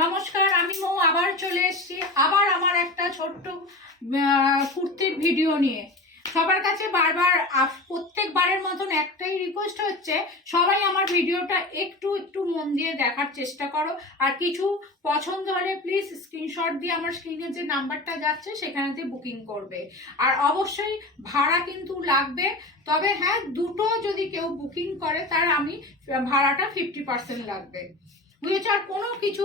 নমস্কার, আমি মৌ, আবার চলে এসছি। আবার আমার একটা ছোট্ট কুর্তির ভিডিও নিয়ে। সবার কাছে বারবার প্রত্যেকবারের মতন একটাই রিকোয়েস্ট হচ্ছে, সবাই আমার ভিডিওটা একটু একটু মন দিয়ে দেখার চেষ্টা করো। আর কিছু পছন্দ হলে প্লিজ স্ক্রিনশট দিয়ে আমার স্ক্রিনে যে নাম্বারটা যাচ্ছে সেখানেতে বুকিং করবে। আর অবশ্যই ভাড়া কিন্তু লাগবে, তবে হ্যাঁ দুটো যদি কেউ বুকিং করে, তার আমি, ভাড়াটা ফিফটি পার্সেন্ট লাগবে। বুঝেছ আর কোনো কিছু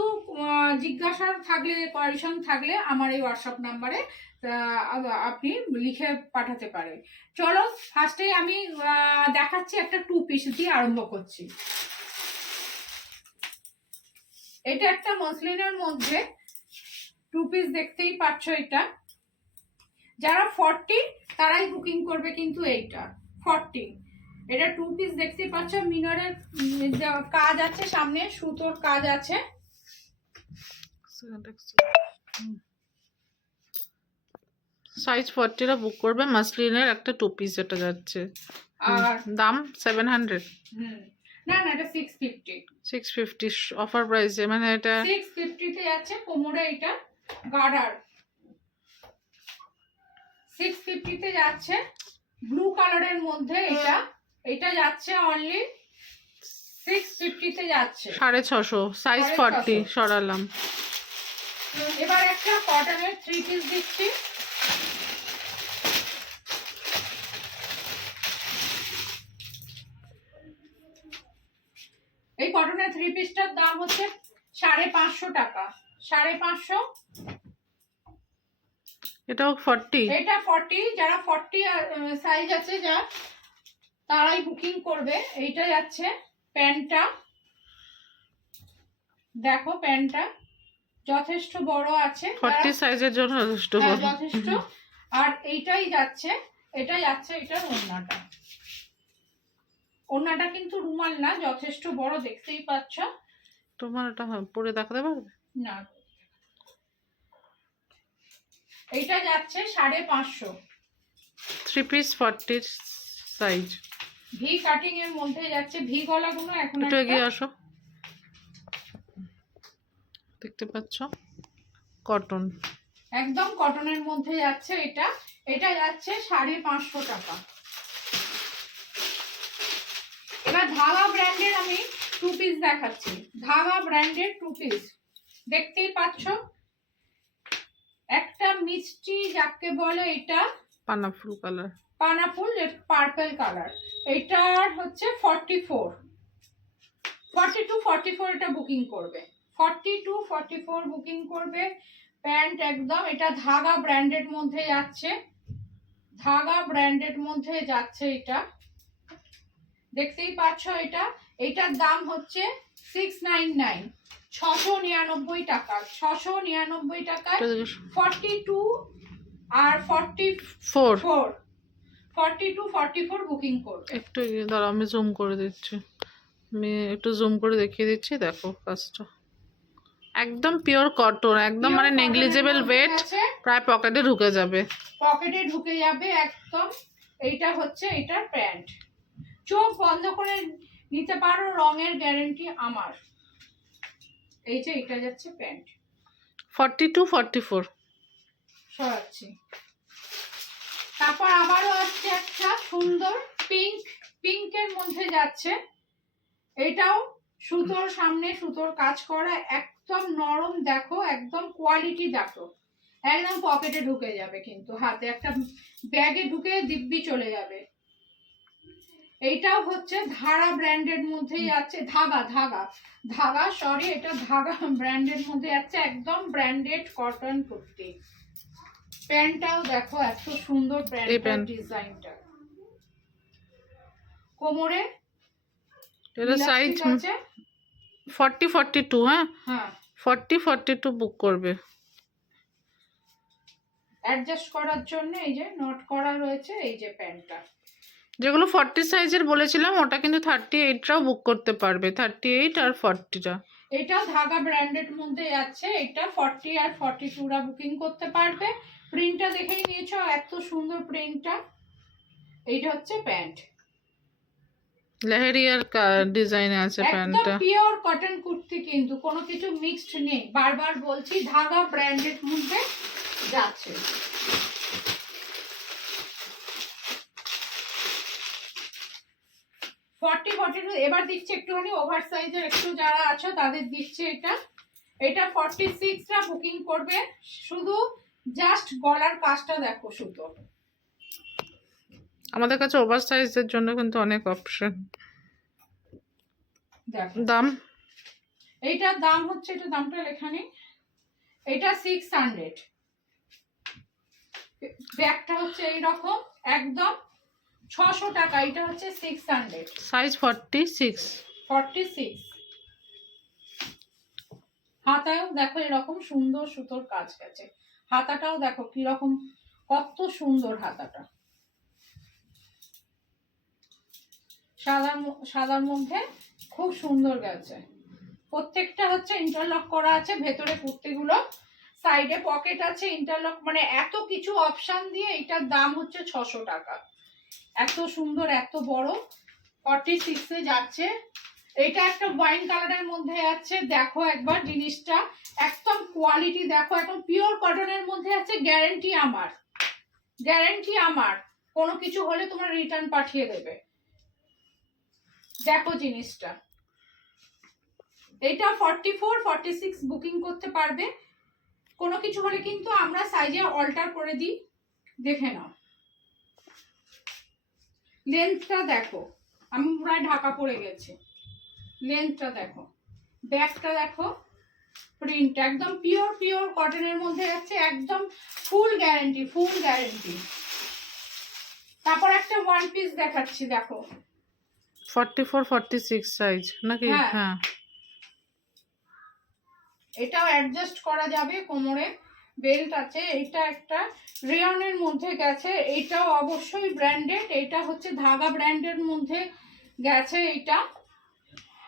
জিজ্ঞাসা থাকলে কোয়ারিশন থাকলে আমার এই হোয়াটসঅ্যাপ নাম্বারে আপনি লিখে পাঠাতে পারেন। চলো ফার্স্টেই আমি দেখাচ্ছি একটা টু পিস দিয়ে আরম্ভ করছি। এটা একটা মসলিনের মধ্যে টু পিস দেখতেই পাচ্ছ এটা। যারা ফর্টি তারাই বুকিং করবে কিন্তু এইটা। ফর্টি এটা টু পিস দেখতেই পাচ্ছ মিনারের যা- কাজ আছে সামনে সুতোর কাজ আছে। সাইজ ফর্টিরা বুক করবে মাসলিনের একটা টু পিস যেটা যাচ্ছে। আর দাম সেভেন হান্ড্রেড হুম, না না এটা six fifty six fifty offer প্রাইসে মানে এটা সিক্স ফিফটিতে যাচ্ছে কোমরে এটা গার্ডার সিক্স ফিফটিতে যাচ্ছে ব্লু কালারের মধ্যে এটা। এটা যাচ্ছে অনলি সিক্স ফিফটিতে যাচ্ছে। সাড়ে ছশো সাইজ ফর্টি সরালাম। এবার একটা কটনের থ্রি পিস দিচ্ছি। এই কটনের থ্রি পিসটার দাম হচ্ছে সাড়ে পাঁচশো টাকা। সাড়ে পাঁচশো। এটাও ফর্টি এটা ফর্টি যারা ফর্টি সাইজ আছে যা তারাই বুকিং করবে। এইটা যাচ্ছে প্যান্টটা। দেখো প্যান্টটা যথেষ্ট বড় আছে। ফর্টি সাইজের জন্য যথেষ্ট হ্যাঁ, যথেষ্ট। আর এইটাই যাচ্ছে এটা যাচ্ছে এটার ওড়নাটা। ওড়নাটা কিন্তু রুমাল না যথেষ্ট বড় দেখতেই পাচ্ছ। তোমার এটা পরে দেখাতে পারবে? না এইটা যাচ্ছে সাড়ে পাঁচশো। থ্রি পিস ফর্টির সাইজ ভি কাটিং এর মধ্যে যাচ্ছে ভি গলাগুলো এখন একটু এগিয়ে আসো। দেখতে পাচ্ছ? কটন একদম কটনের মধ্যে যাচ্ছে এটা। এটা যাচ্ছে সাড়ে পাঁচশো টাকা। এবার ধাগা ব্র্যান্ডের আমি টু পিস দেখাচ্ছি। ধাগা ব্র্যান্ডের টু পিস দেখতেই পাচ্ছ? একটা মিষ্টি যাকে বলে এটা পানা ফুল পানাফুল কালার। এটার হচ্ছে forty four forty two forty four এটা বুকিং করবে। Forty two forty four booking করবে। প্যান্ট একদম এটা ধাগা ব্র্যান্ডের মধ্যে যাচ্ছে। ধাগা ব্র্যান্ডের মধ্যে যাচ্ছে এটা। দেখতেই পাচ্ছ এটা। এটার দাম হচ্ছে সিক্স নাইন নাইন ছশো নিরানব্বই টাকা। ছশো নিরানব্বই টাকায় ফর্টি টু আর forty four four forty two forty four booking করবে। একটু দাঁড়াও আমি জুম করে দিচ্ছি। আমি একটু জুম করে দেখিয়ে দিচ্ছি দেখো কাজটা। একদম পিওর কটন একদম মানে নেগলিজেবল ওয়েট প্রায় পকেটে ঢুকে যাবে। পকেটে ঢুকে যাবে একদম। এইটা হচ্ছে এটার প্যান্ট। চোখ বন্ধ করে নিতে পারো রঙের গ্যারেন্টি আমার। এই যে এটা যাচ্ছে pant. Forty two forty four সরাচ্ছি। তারপর আবারও আসছে একটা সুন্দর পিঙ্ক পিঙ্কের মধ্যে যাচ্ছে। এটাও সুতোর সামনে সুতোর কাজ করা একদম নরম দেখো, একদম কোয়ালিটি দেখো। একদম পকেটে ঢুকে যাবে কিন্তু, হাতে একটা ব্যাগে ঢুকে দিব্যি চলে যাবে। এইটাও হচ্ছে ধারা ব্র্যান্ডের মধ্যেই যাচ্ছে, ধাগা ধাগা। ধাগা সরি এটা ধাগা ব্র্যান্ডের মধ্যে যাচ্ছে, একদম ব্র্যান্ডেড কটন কুর্তি। প্যান্টটাও দেখো এত সুন্দর প্যান্ট। ডিজাইনটা। কোমরে এটা সাইজ elastic আছে? ফর্টি ফর্টি টু হ্যাঁ? হ্যাঁ। ফর্টি ফর্টি টু বুক করবে। অ্যাডজাস্ট করার জন্য এই যে নট করা রয়েছে এই যে প্যান্টটা। যেগুলো ফর্টি সাইজের বলেছিলাম ওটা কিন্তু থার্টি এইটটাও বুক করতে পারবে। থার্টি এইট আর ফর্টিটা এটাও ধাগা ব্র্যান্ডের মধ্যে যাচ্ছে এটা ফর্টি আর ফর্টি টুরা বুকিং করতে পারবে। প্রিন্টটা দেখেই নিয়েছো এত সুন্দর প্রিন্টটা এইটা হচ্ছে প্যান্ট লেহেরিয়ার ডিজাইন আছে একদম প্যান্টটা পিওর কটন কুর্তি কিন্তু কোনো কিছু মিক্সড নেই। বারবার বলছি ধাগা ব্র্যান্ডেড মধ্যে যাচ্ছে। ফর্টি ফর্টি টু এবার দিচ্ছে একটুখানি ওভার সাইজের একটু যারা আছো তাদের দিচ্ছে এটা। এটা ফর্টি সিক্সটা বুকিং করবে। শুধু জাস্ট গলার কাজটা দেখো শুধু আমাদের কাছে ওভার সাইজের জন্য কিন্তু অনেক অপশন দেখো। দাম? এইটার দাম হচ্ছে এটা দামটা লেখা নেই। এটা সিক্স হান্ড্রেড ব্যাগটা হচ্ছে এইরকম একদম ছশো টাকা এটা হচ্ছে six hundred size forty six forty six হাতায়ও দেখো এরকম সুন্দর সুতোর কাজ গেছে। হাতাটাও দেখো কীরকম কত সুন্দর হাতাটা। সাদার সাদার মধ্যে খুব সুন্দর গেছে। প্রত্যেকটা হচ্ছে ইন্টারলক করা আছে ভেতরে কুর্তিগুলো সাইডে পকেট আছে ইন্টারলক মানে এত কিছু অপশন দিয়ে এটার দাম হচ্ছে ছশো টাকা। এত সুন্দর, এত বড়। ফর্টি সিক্সে যাচ্ছে। এটা একটা ওয়াইন কালারের মধ্যে আছে। দেখো একবার জিনিসটা। একদম কোয়ালিটি দেখো। একদম পিওর কটনের মধ্যে আছে। গ্যারেন্টি আমার। গ্যারেন্টি আমার। কোনো কিছু হলে তোমার রিটার্ন পাঠিয়ে দেবে। দেখো জিনিসটা। এটা forty four forty six booking করতে পারবে। কোনো কিছু হলে কিন্তু আমরা সাইজে অল্টার করে দিই। দেখে নাও। লেন্থটা দেখো। আমি প্রায় ঢাকা পড়ে গেছে। লেন্থটা দেখো। ব্যাগটা দেখো। প্রিন্ট একদম পিওর পিওর কটনের মধ্যে যাচ্ছে একদম ফুল গ্যারেন্টি ফুল গ্যারেন্টি তারপর একটা ওয়ান পিস দেখাচ্ছি দেখো। Forty four forty six size নাকি? হ্যাঁ। হ্যাঁ। এটাও অ্যাডজাস্ট করা যাবে কোমরে। বেল্ট আছে এটা একটা রেয়নের মধ্যে গেছে এটাও অবশ্যই ব্র্যান্ডেড এটা হচ্ছে ধাগা ব্র্যান্ডের মধ্যে গেছে এটা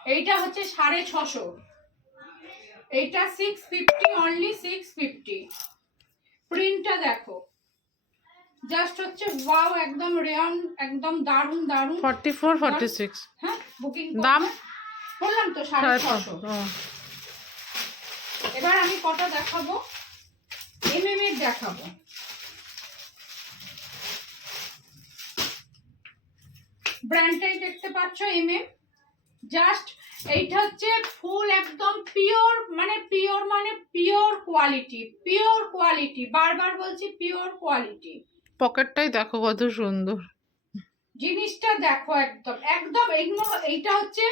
এইটা হচ্ছে সাড়ে ছশো। এইটা six fifty only six fifty প্রিন্টটা দেখো। জাস্ট হচ্ছে ওয়াও একদম রেয়ন একদম দারুণ দারুণ ফর্টি ফোর ফর্টি সিক্স হ্যাঁ বুকিং দাম? বললাম তো সাড়ে সাড়ে ছশো এবার আমি কটা দেখাবো? এমএম এর দেখাবো ব্র্যান্ডটাই দেখতে পাচ্ছ এমএম। জাস্ট এইটা হচ্ছে ফুল একদম পিওর মানে পিওর মানে পিওর কোয়ালিটি পিওর কোয়ালিটি বারবার বলছি পিওর কোয়ালিটি পকেটটাই দেখো কত সুন্দর। জিনিসটা দেখো একদম একদম এইটা হচ্ছে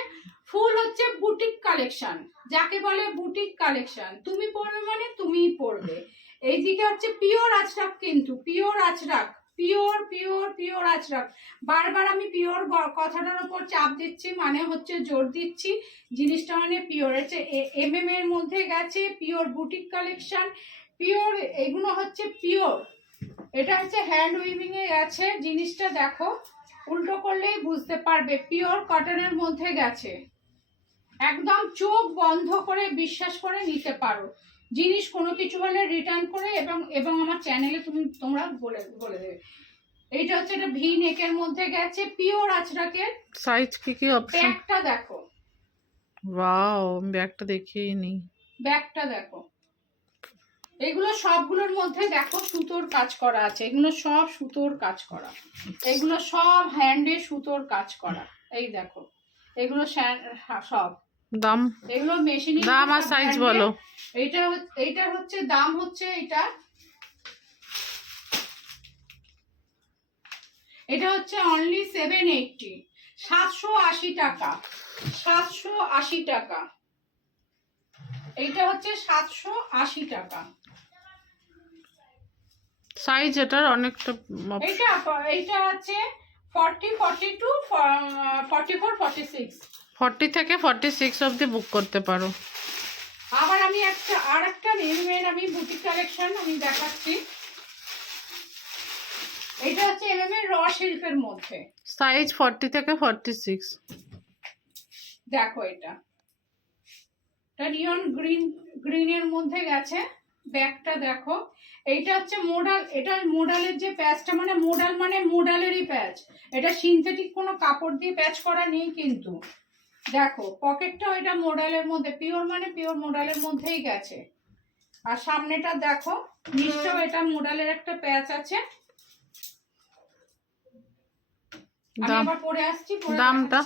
ফুল হচ্ছে বুটিক কালেকশন যাকে বলে বুটিক কালেকশন তুমি পরবে মানে তুমিই পরবে। এইদিকে হচ্ছে পিওর আচরাক কিন্তু, pure ajrakh, pure pure pure ajrakh. বারবার আমি পিওর কথাটার উপর চাপ দিচ্ছি মানে হচ্ছে জোর দিচ্ছি। জিনিসটা মানে পিওর হচ্ছে এম এম এর মধ্যে গেছে, পিওর বুটিক কালেকশন, পিওর এগুলো হচ্ছে পিওর। এটা হচ্ছে হ্যান্ড উইভিং এ গেছে, জিনিসটা দেখো, উল্টো করলেই বুঝতে পারবে, পিওর কটনের মধ্যে গেছে। একদম চোখ বন্ধ করে বিশ্বাস করে নিতে পারো। জিনিস কোনো কিছু হলে রিটার্ন করে এবং এবং আমার চ্যানেলে তুমি তোমরা বলে বলে দেবে। এইটা হচ্ছে একটা ভি নেকের মধ্যে গেছে পিওর আচরাকের সাইজ কি কি অপশন ব্যাগটা দেখো। ওয়াও ব্যাগটা দেখিয়ে নি। ব্যাগটা দেখো। এগুলো সবগুলোর মধ্যে দেখো সুতোর কাজ করা আছে। এগুলো সব সুতোর কাজ করা। এগুলো সব হ্যান্ডে সুতোর কাজ করা। এই দেখো। এগুলো সব। দাম এগুলো মেশিনিং দাম আর সাইজ বলো। এইটা এইটা হচ্ছে দাম হচ্ছে এটা এটা হচ্ছে অনলি সেভেন এইটটি সাতশো আশি টাকা। সাতশো আশি টাকা। এইটা হচ্ছে সাতশো আশি টাকা। সাইজ এটার অনেকটা option। এইটা এইটা হচ্ছে forty forty two forty four forty six forty থেকে ফর্টি সিক্স অবধি বুক করতে পারো। আবার আমি একটা আর একটা এমএম আমি বুটিক কালেকশন আমি দেখাচ্ছি। এটা হচ্ছে এমএম এর র শিল্পের মধ্যে। সাইজ ফর্টি থেকে ফর্টি সিক্স দেখো এটা। এটা নিয়ন গ্রিন গ্রিনের মধ্যে গেছে। ব্যাগটা দেখো। এইটা হচ্ছে মোডাল এটা মোডালের যে প্যাচটা মানে মোডাল মানে মোডালেরই প্যাচ এটা সিনথেটিক কোনো কাপড় দিয়ে প্যাচ করা নেই কিন্তু। দেখো পকেটটাও এটা মোডালের মধ্যে পিওর মানে পিওর মোডালের মধ্যেই গেছে। আর সামনেটা দেখো নিশ্চয় এটা মোডালের একটা প্যাচ আছে। আমি আবার পরে আসছি দামটা?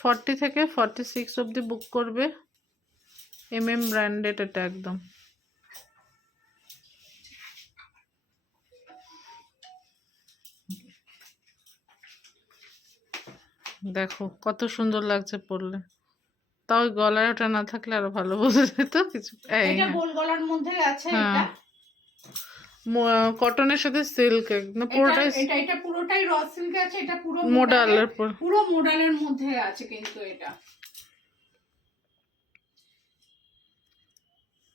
ফর্টি থেকে ফর্টি সিক্স অবধি বুক করবে এম এম ব্র্যান্ডেড এটা একদম। দেখো কত সুন্দর লাগছে পরলে তাও গলায় ওটা না থাকলে আরও ভালো বোঝা যেত কিছু এটা হ্যাঁ। গোল গলার মধ্যে আছে হ্যাঁ। এটা? কটনের সাথে সিল্ক না পুরোটাই এটা- এটা পুরোটাই র সিল্ক আছে এটা পুরো মোডালের পর মোডালের মধ্যে আছে কিন্তু এটা।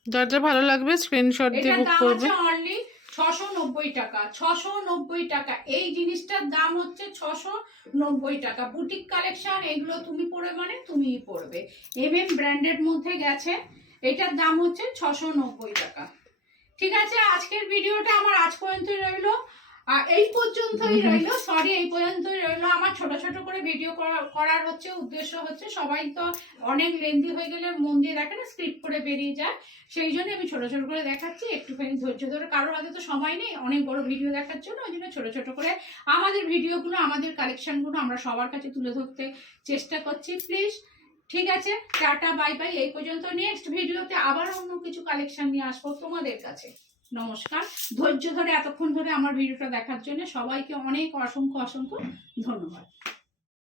যার যা ভালো লাগবে স্ক্রিনশট দিয়ে বুক করবে। আছে অনলি ছশো নব্বই টাকা, ছশো নব্বই টাকা। এই জিনিসটার দাম হচ্ছে ছশো নব্বই টাকা। বুটিক কালেকশন, এগুলো তুমি পরে মানে তুমিই পরবে এম এম ব্র্যান্ডের মধ্যে গেছে, এটার দাম হচ্ছে ছশো নব্বই টাকা। ঠিক আছে, আজকের ভিডিওটা আমার আজ পর্যন্তই রইল। আর এই পর্যন্তই রইল সরি এই পর্যন্তই রইল। আমার ছোট ছোট করে ভিডিও করার হচ্ছে উদ্দেশ্য হচ্ছে সবাই তো অনেক লেন্দি হয়ে গেলে মন দিয়ে দেখে না স্ক্রিপ্ট করে বেরিয়ে যায়। সেই জন্য আমি ছোট ছোট করে দেখাচ্ছি একটুখানি ধৈর্য ধরে। কারোর হাতে তো সময় নেই অনেক বড় ভিডিও দেখার জন্য ওই জন্য ছোট ছোট করে আমাদের ভিডিওগুলো আমাদের কালেকশনগুলো আমরা সবার কাছে তুলে ধরতে চেষ্টা করছি। প্লিজ ঠিক আছে টাটা বাই বাই এই পর্যন্ত নেক্সট ভিডিওতে আবার অন্য কিছু কালেকশন নিয়ে আসব তোমাদের কাছে। নমস্কার। ধৈর্য ধরে এতক্ষণ ধরে আমার ভিডিওটা দেখার জন্য সবাইকে অনেক অসংখ্য অসংখ্য ধন্যবাদ।